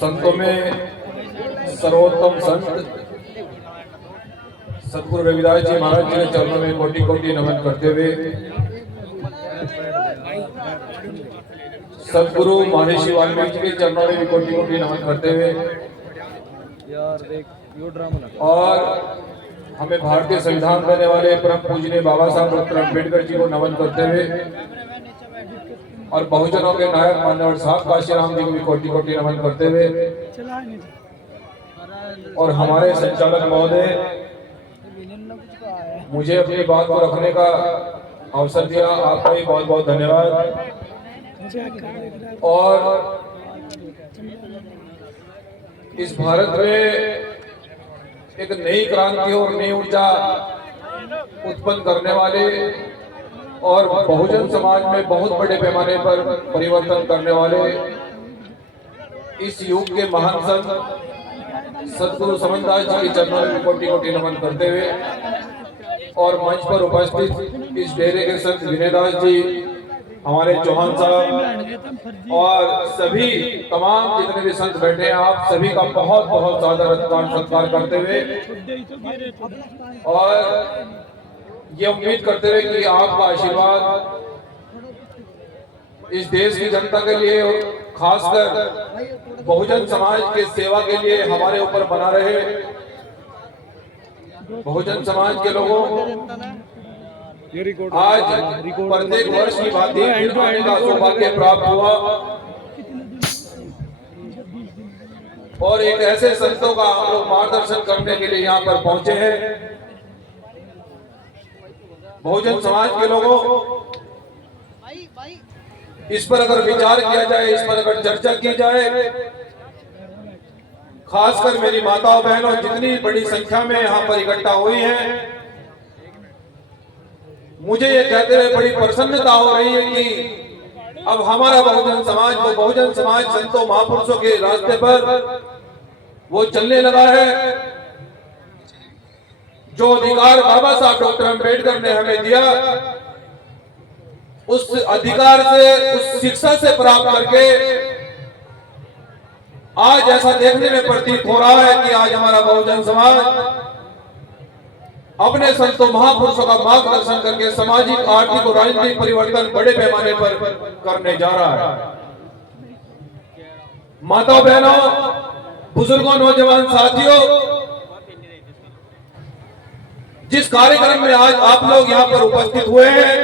संतों में सर्वोत्तम संत सतगुरु रविदास जी महाराज जी के चरणों में कोटि कोटि नमन करते हुए सतगुरु महर्षि वाल्मीकि जी के चरणों में भी कोटि कोटि नमन करते हुए और हमें भारतीय संविधान देने वाले परम पूजनीय बाबा साहब डॉक्टर अम्बेडकर जी को नमन करते हुए और बहुजनों के नायक मान्यवर साहब काशीराम जी को भी कोटि कोटि नमन करते हुए और हमारे संचालक महोदय मुझे अपनी बात को रखने का अवसर दिया, आपका भी बहुत बहुत धन्यवाद। और इस भारत में एक नई क्रांति और नई ऊर्जा उत्पन्न करने वाले और बहुजन समाज में बहुत बड़े पैमाने पर परिवर्तन करने वाले इस युग के महान संत सतगुरु समनदास जी के चरणों में कोटि कोटि नमन करते हुए और मंच पर उपस्थित इस डेरे के संत विनयदास जी, हमारे चौहान साहब और सभी तमाम जितने भी संत बैठे हैं, आप सभी का बहुत बहुत ज्यादा सत्कार करते हुए और ये उम्मीद करते हुए कि आपका आशीर्वाद इस देश की जनता के लिए, खासकर बहुजन समाज के सेवा के लिए हमारे ऊपर बना रहे। बहुजन समाज के लोगों आज प्रत्येक वर्ष की भांति आने का सौभाग्य प्राप्त हुआ और एक ऐसे संतों का हम लोग मार्गदर्शन करने के लिए यहाँ पर पहुंचे हैं। बहुजन समाज के लोगों, इस पर अगर विचार किया जाए, इस पर अगर चर्चा की जाए, खासकर मेरी माताओं बहनों जितनी बड़ी संख्या में यहाँ पर इकट्ठा हुई हैं, मुझे ये कहते हुए बड़ी प्रसन्नता हो रही है कि अब हमारा बहुजन समाज, वो बहुजन समाज संतों महापुरुषों के रास्ते पर वो चलने लगा है। जो अधिकार बाबा साहब डॉक्टर अम्बेडकर ने हमें दिया, उस अधिकार से, उस शिक्षा से प्राप्त करके आज ऐसा देखने में प्रतीत हो रहा है कि आज हमारा बहुजन समाज अपने संतों महापुरुषों का मार्गदर्शन करके सामाजिक, आर्थिक और राजनीतिक परिवर्तन बड़े पैमाने पर करने जा रहा है। माताओं बहनों, बुजुर्गों, नौजवान साथियों, जिस कार्यक्रम में आज आप लोग यहाँ पर उपस्थित हुए हैं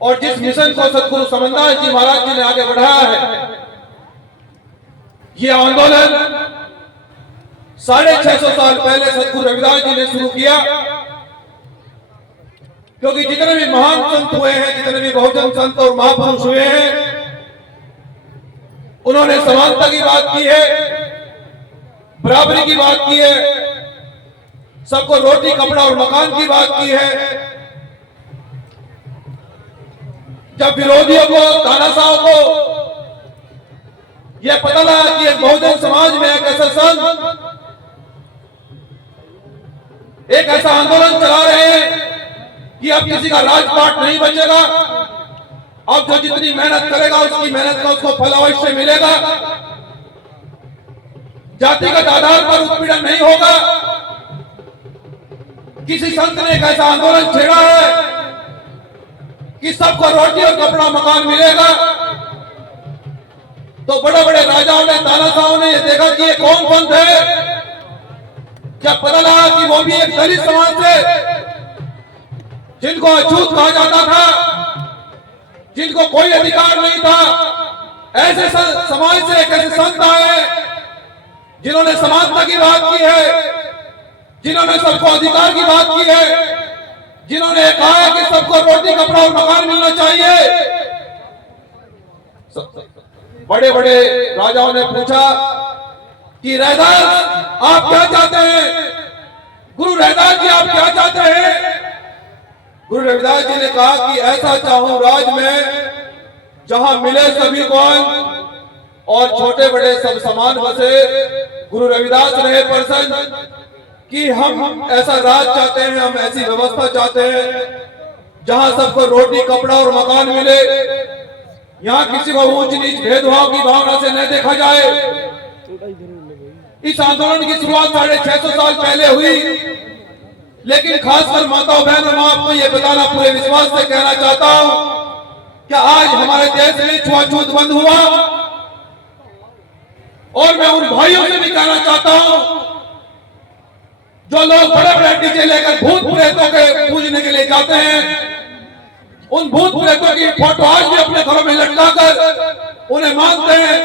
और जिस मिशन को सतगुरु समनदास जी महाराज जी ने आगे बढ़ाया है, ये आंदोलन 650 साल पहले सतगुरु रविदास जी ने शुरू किया। क्योंकि जितने भी महान संत हुए हैं, जितने भी बहुजन संत और महापुरुष हुए हैं, उन्होंने समानता की बात की है, बराबरी की बात की है, सबको रोटी, कपड़ा और मकान की बात की है। जब विरोधियों को, तानाशाहों को यह पता लगा कि एक बहुजन समाज में एक ऐसा संत एक ऐसा आंदोलन चला रहे हैं कि अब किसी का राजपाट नहीं बचेगा, अब जो जितनी मेहनत करेगा उसकी मेहनत का उसको फल अवश्य मिलेगा, जातिगत आधार पर उत्पीड़न नहीं होगा। किसी संत ने एक ऐसा आंदोलन छेड़ा है कि सबको रोटी और कपड़ा, मकान मिलेगा। तो बड़े बड़े राजाओं ने, तानाशाहों ने ये देखा कि ये कौन पंथ है। क्या पता लगा कि वो भी एक दलित समाज से, जिनको अछूत कहा जाता था, जिनको कोई अधिकार नहीं था, ऐसे समाज से एक ऐसे संत आए जिन्होंने समानता की बात की है, जिन्होंने सबको अधिकार की बात की है, जिन्होंने कहा है कि सबको रोटी, कपड़ा और मकान मिलना चाहिए। बड़े बड़े राजाओं ने पूछा कि रैदास आप क्या चाहते हैं, गुरु रैदास जी आप क्या चाहते हैं। गुरु रविदास जी ने कहा कि ऐसा चाहूं राज में जहां मिले सभी को और छोटे बड़े सब समान बसे। गुरु रविदास रहे प्रसन्न कि हम ऐसा राज चाहते हैं, हम ऐसी व्यवस्था चाहते हैं जहां सबको रोटी, कपड़ा और मकान मिले। यहाँ किसी को ऊंच नीच भेदभाव की भावना से न देखा जाए। इस आंदोलन की शुरुआत 650 साल पहले हुई, लेकिन खासकर माताओं बहनों, मैं आपको ये बताना पूरे विश्वास से कहना चाहता हूं कि आज हमारे देश में छुआछूत बंद हुआ। और मैं उन भाइयों से भी कहना चाहता हूं जो लोग बड़े बड़े डीजे लेकर भूत प्रेतों के पूजने के लिए जाते हैं, उन भूत प्रेतों की फोटो आज भी अपने घरों में लटकाकर उन्हें मानते हैं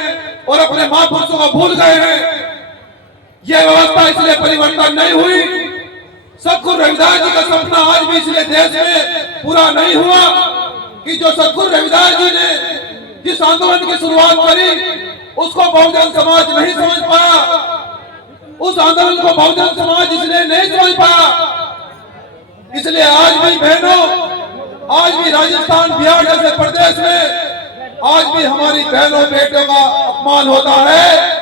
और अपने महापुरुषों को भूल गए हैं। यह व्यवस्था इसलिए परिवर्तन नहीं हुई। सतगुरु रविदास जी का सपना आज भी इसलिए देश में पूरा नहीं हुआ कि जो सतगुरु रविदास जी ने जिस आंदोलन की शुरुआत करी उसको बहुजन समाज नहीं समझ पाया। उस आंदोलन को बहुजन समाज इसलिए नहीं समझ पाया। इसलिए आज भी बहनों, आज भी राजस्थान बिहार जैसे प्रदेश में आज भी हमारी बहनों बेटों का अपमान होता है।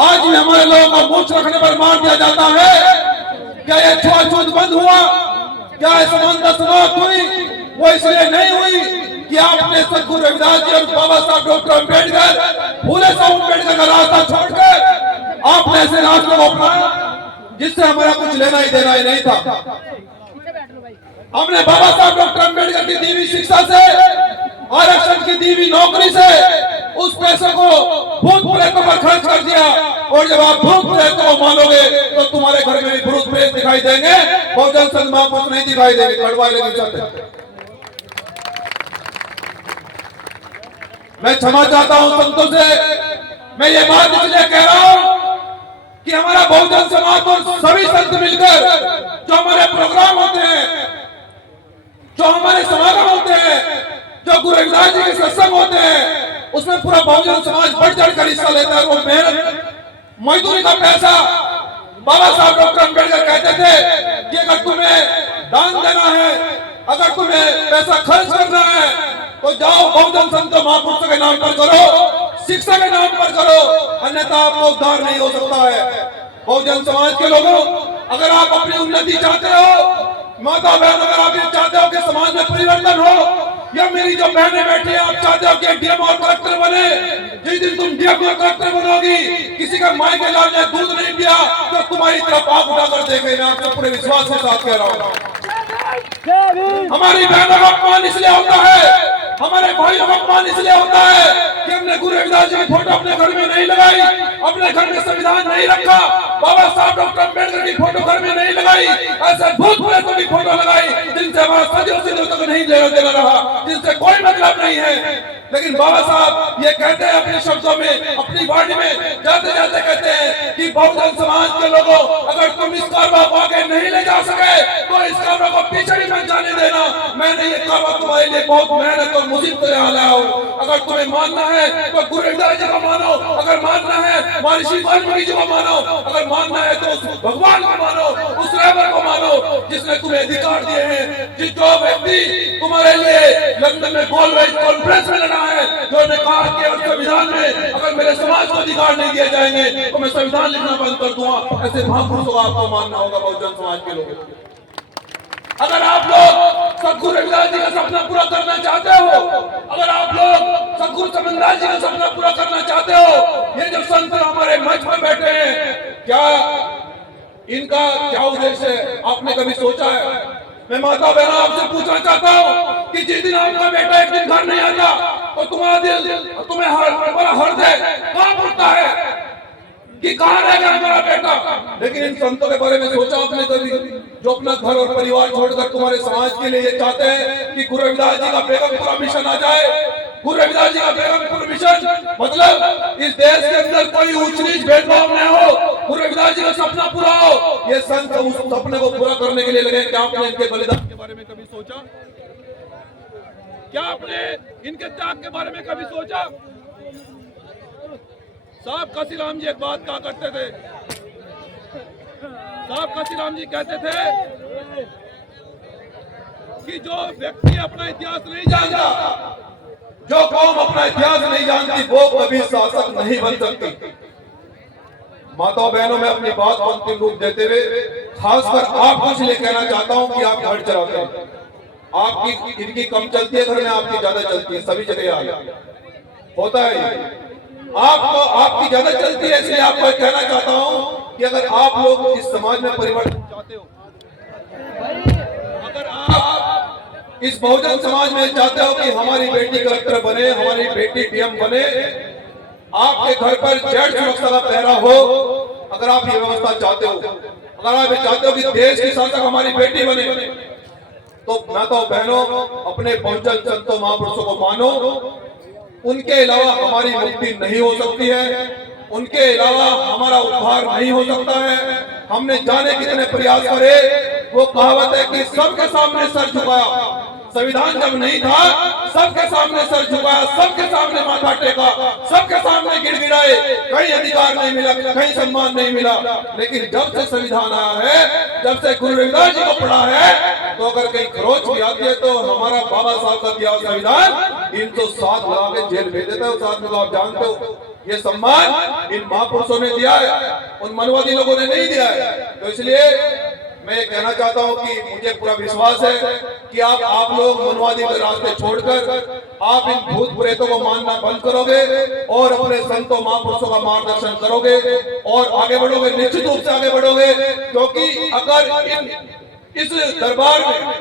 आज भी हमारे लोगों को मूंछ रखने पर मार दिया जाता है। क्या यह छुआछूत बंद हुआ? क्या समानता समाप्त हुई? वो इसलिए नहीं हुई कि आपने सतगुरु रविदास जी और बाबा साहब डॉक्टर अम्बेडकर, फूले साहब अम्बेडकर का रास्ता छोड़कर आपने ऐसे रास्ते को अपनाया जिससे हमारा कुछ लेना ही देना ही नहीं था। हमने बाबा साहब डॉक्टर अम्बेडकर की दी हुई शिक्षा से, आरक्षण की दी हुई नौकरी से उस पैसे को भूत प्रेतों पर खर्च कर दिया। और जब आप भूत प्रेतों को मानोगे तो तुम्हारे घर में भी भूत प्रेत दिखाई देंगे, बहुजन संघ महापुरुष नहीं दिखाई देंगे। कड़वाले नहीं चाहते। मैं क्षमा चाहता हूं संतों से। मैं ये बात इसलिए कह रहा हूं कि हमारा बहुजन समाज और सभी संत मिलकर जो हमारे प्रोग्राम होते हैं, जो हमारे समागम होते हैं, जो गुरु रविदास जी के सत्संग होते हैं, उसमें पूरा बहुजन समाज बढ़ चढ़कर हिस्सा लेता है। वो मेहनत मजदूरी का पैसा, बाबा साहब डॉक्टर अम्बेडकर कहते थे कि अगर तुम्हें दान देना है, अगर तुम्हें पैसा खर्च करना है तो जाओ बहुजन संतों महापुरुषों के नाम पर करो, शिक्षा के नाम पर करो, अन्यथा आपको उद्धार नहीं हो सकता है। बहुजन समाज के लोगों, अगर आप अपनी उन्नति चाहते हो, माता बहन, अगर आप ये चाहते हो कि समाज में परिवर्तन हो, या मेरी जो बहनें बैठी है, आप चाहते हो कि डीएम और कलेक्टर बने, जिस दिन तुम डीएम और कलेक्टर बनोगी, किसी का माई के लाल ने दूध नहीं पिया तो तुम्हारी तरफ आंख उठाकर देखे। मैं आपको पूरे विश्वास के साथ कह रहा हूँ। हमारी बहनों का अपमान इसलिए होता है, हमारे भाइयों का अपमान इसलिए होता है कि हमने गुरु रविदास जी की फोटो अपने घर में नहीं लगाई, अपने घर में संविधान नहीं रखा, बाबा साहब डॉक्टर अम्बेडकर की फोटो घर में नहीं लगाई, ऐसे भूत प्रेतों की फोटो लगाई जिनसे हमारा सदियों से तक नहीं लेना देना रहा, जिनसे कोई मतलब नहीं है। लेकिन बाबा साहब ये कहते हैं अपने शब्दों में, अपनी वाणी में जाते जाते कहते हैं कि बहुजन समाज के लोगों, अगर तुम इस कारवा को आगे नहीं ले जा सके तो इस कारवा को पीछे भी मत जाने देना। मैंने ये कारवा तुम्हारे लिए बहुत मेहनत और मुसीबत से लाया हूँ। अगर तुम्हें मानना है तो गुरु रविदास जी को मानो, अगर मानना है महर्षि वाल्मीकि जी को मानो, अगर मानना है तो उस भगवान को मानो, उस रहबर को मानो जिसने तुम्हें अधिकार दिए हैं। जिस जो व्यक्ति तुम्हारे लिए लंदन में गोलमेज कॉन्फ्रेंस में लड़ा है, जो ने कहा कि संविधान में अगर मेरे समाज को अधिकार नहीं दिए जाएंगे तो मैं संविधान लिखना बंद कर दूंगा, ऐसे महापुरुषों को आपको मानना होगा। बहुजन समाज के लोग, अगर आप लोग सतगुरु रविदास जी का सपना पूरा करना चाहते हो, अगर आप लोग सतगुरु चमनदास जी का सपना पूरा करना चाहते हो, ये जो संत हमारे मंच पर बैठे हैं, क्या इनका क्या उद्देश्य है? आपने कभी सोचा है? मैं माता बहनों आपसे पूछना चाहता हूँ कि जिस दिन आपका बेटा एक दिन घर नहीं आता तो तुम्हारा दिल, तुम्हें हमारा हृदय कहाँ उठता है कि कहाँ रह गया हमारा बेटा? लेकिन इन संतों के बारे में सोचा आपने कभी, जो अपना घर और परिवार छोड़कर तुम्हारे समाज के लिए ये चाहते हैं कि गुरु रविदास जी का बेगमपुरा मिशन आ जाए। गुरु रविदास जी का बेगमपुरा मिशन मतलब इस देश के अंदर कोई ऊंच नीच भेदभाव न हो, गुरु रविदास जी का सपना पूरा हो। ये संत उस सपने को पूरा करने के लिए लगे। क्या आपने इनके बलिदान के बारे में कभी सोचा? क्या आपने इनके त्याग के बारे में कभी सोचा? साहब काशीराम जी एक बात कहा करते थे, साहब काशीराम जी कहते थे कि जो व्यक्ति अपना इतिहास नहीं जानता, जो कौम अपना इतिहास नहीं जानती, वो कभी शासक नहीं बन सकती। माताओं बहनों, में अपनी बात को अंतिम रूप देते हुए खासकर आपको इसलिए कहना चाहता हूं कि आप घर चलाते हैं, आपकी इनकी कम चलती है घर में, आपकी ज्यादा चलती है, सभी जगह हाल होता है ये। आपको आपकी ज्यादा चलती है, इसलिए आपको कहना चाहता हूं कि अगर आप लोग इस समाज में परिवर्तन चाहते हो, अगर आप इस बहुजन समाज में चाहते हो कि हमारी बेटी कलेक्टर बने, हमारी बेटी डीएम बने, आपके घर पर जेड सुरक्षा का पहरा हो, अगर आप ये व्यवस्था चाहते हो, अगर आप ये चाहते हो कि देश की शासक हमारी बेटी बने, तो मैं तो बहनों अपने बहुजन संतों महापुरुषों को मानो। उनके अलावा हमारी मुक्ति नहीं हो सकती है, उनके अलावा हमारा उद्धार नहीं हो सकता है। हमने जाने कितने प्रयास करे, वो कहावत है कि सबके सामने सर झुकाया, संविधान जब नहीं था सबके सामने सर झुकाया, सबके सामने माथा टेका, सबके सामने गिड़गिड़ाए, कहीं अधिकार नहीं मिला, कहीं सम्मान नहीं मिला। लेकिन जब से संविधान आया है, जब से गुरु रविदास जी को पढ़ा है, तो अगर कहीं खरोच भी आती है तो हमारा बाबा साहब का दिया संविधान 307 लगा के जेल भेज देता है उस आदमी को। आप जानते हो ये सम्मान इन महापुरुषों ने दिया है, उन मनवादी लोगों ने नहीं दिया है। तो इसलिए मैं ये कहना चाहता हूं कि मुझे पूरा विश्वास है कि आप लोग मनवादी के रास्ते छोड़कर आप इन भूत प्रेतों को मानना बंद करोगे और अपने संतों महापुरुषों का मार्गदर्शन करोगे और आगे बढ़ोगे, निश्चित रूप से आगे बढ़ोगे। क्योंकि अगर इस दरबार में,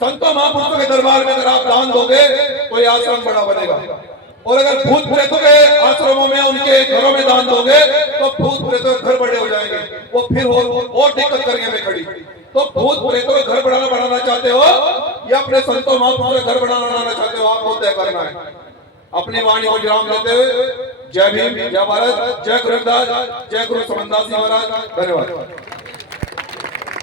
संतों महापुरुषों के दरबार में अगर आप दान दोगे तो ये आश्रम बड़ा बनेगा, और अगर भूत प्रेतों के आश्रमों में, उनके घरों में दान दोगे तो भूत प्रेतों के घर बड़े हो जाएंगे, वो फिर और दिक्कत करेंगे में खड़ी। तो भूत प्रेतों के घर बनाना चाहते हो या अपने संतों महापुरुषों के घर बनाना चाहते हो, आपको तय करना है। अपनी वाणी को विराम देते हुए जय भीम, जय भारत, जय गुरु रविदास, जय गुरु समनदास जी महाराज। धन्यवाद।